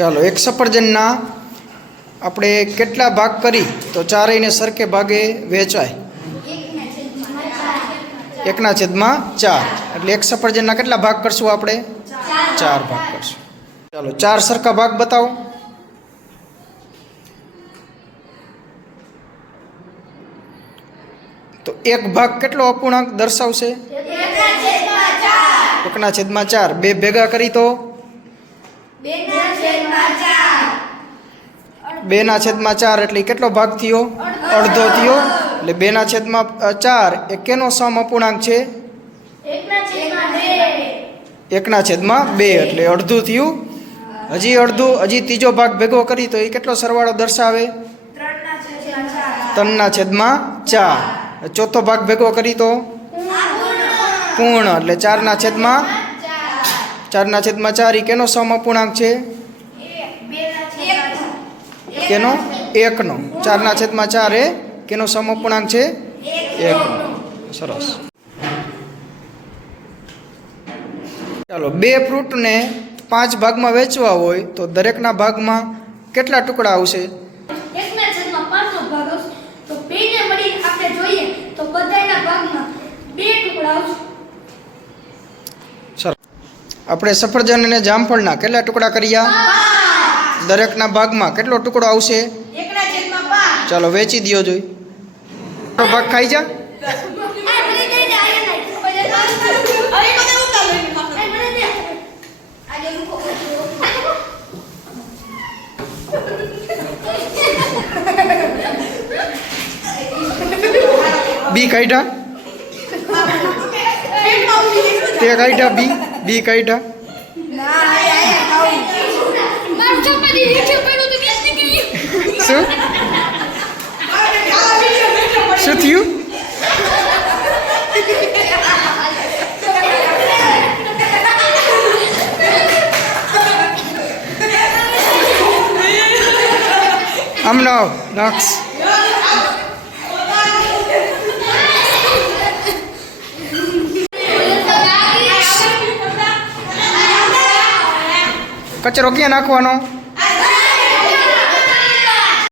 ચાલો એક સફરજનના આપણે કેટલા ભાગ કરી તો ચારેયને સરખે ભાગે વેચાય? 1/4 એટલે એક સફરજનના કેટલા ભાગ કરશું આપણે? 4 ભાગ કરશું. ચાલો 4 સરખા ભાગ બતાવો. તો એક ભાગ કેટલો અપૂર્ણાંક દર્શાવશે? 1/4. બે ભેગા કરી તો 2/4 એટલે કેટલો ભાગ થયો? અડધો થયો. એટલે 2/4 એ કેનો સમ અપૂર્ણાંક છે? 1/2 એટલે અડધું થયું. હજી અડધું, હજી ત્રીજો ભાગ ભેગો કરી તો એ કેટલો સરવાળો દર્શાવે? 3/4. ચોથો ભાગ ભેગો કરી તો પૂર્ણ એટલે 4/4 એ કેનો સમ અપૂર્ણાંક છે? કેનો? 1નો. 4/4 એ કેનો સમ અપૂર્ણાંક છે? 1નો. સરસ. ચાલો 2 ફ્રૂટને 5 ભાગમાં વેચવા હોય તો દરેકના ભાગમાં કેટલા ટુકડા આવશે? આપણે સફરજન અને જામફળના કેટલા ટુકડા કર્યા? દરેકના ભાગમાં કેટલો ટુકડો આવશે? 1/5. ચાલો વેચી દો જોઈ. ભાગ ખાઈ જા. બી કાઢ્યા? તે કાઢ્યા બી કાઢ્યા? શું થયું? આમ ના નાક્સ. કચરો ક્યાં નાખવાનો?